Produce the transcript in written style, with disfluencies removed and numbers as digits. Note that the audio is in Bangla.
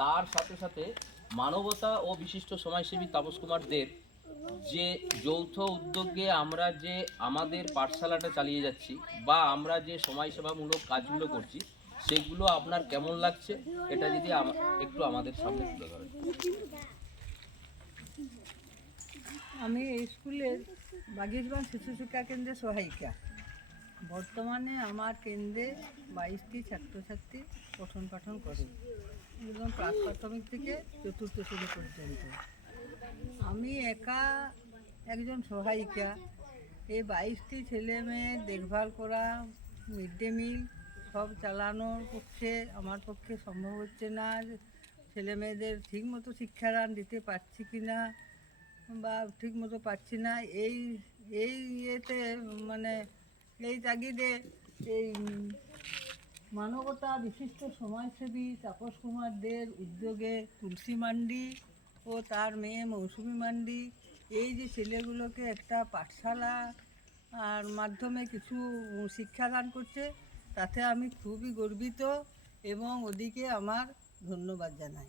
তার সাথে সাথে মানবতা ও বিশিষ্ট সমাজসেবী তাপস কুমার দেব যে যৌথ উদ্যোগে আমরা যে আমাদের পাঠশালাটা চালিয়ে যাচ্ছি বা আমরা যে সমাজসেবামূলক কাজগুলো করছি সেগুলো আপনার কেমন লাগছে এটা যদি একটু আমাদের সামনে তুলে ধরেন। আমি এই স্কুলের বাগিশবান শিশু শিক্ষা কেন্দ্রের সহায়িকা। বর্তমানে আমার কেন্দ্রে 22টি ছাত্রছাত্রী পঠন পাঠন করে, একদম প্রাক প্রাথমিক থেকে চতুর্থ শ্রেণী পর্যন্ত। আমি একা একজন সহায়িকা। এই 22টি ছেলে মেয়ের দেখভাল করা, মিড ডে মিল সব চালানোর পক্ষে আমার পক্ষে সম্ভব হচ্ছে না। ছেলে মেয়েদের ঠিকমতো শিক্ষাদান দিতে পারছি কি না বা ঠিকমতো পাচ্ছি না, এই এই ইয়েতে মানে এই তাগিদে এই মানবতা বিশিষ্ট সমাজসেবী তাপস কুমার দের উদ্যোগে তুলসী মান্ডি ও তার মেয়ে মৌসুমী মান্ডি এই যে ছেলেগুলোকে একটা পাঠশালা আর মাধ্যমে কিছু শিক্ষাদান করছে, তাতে আমি খুবই গর্বিত এবং ওদিকে আমার ধন্যবাদ জানাই।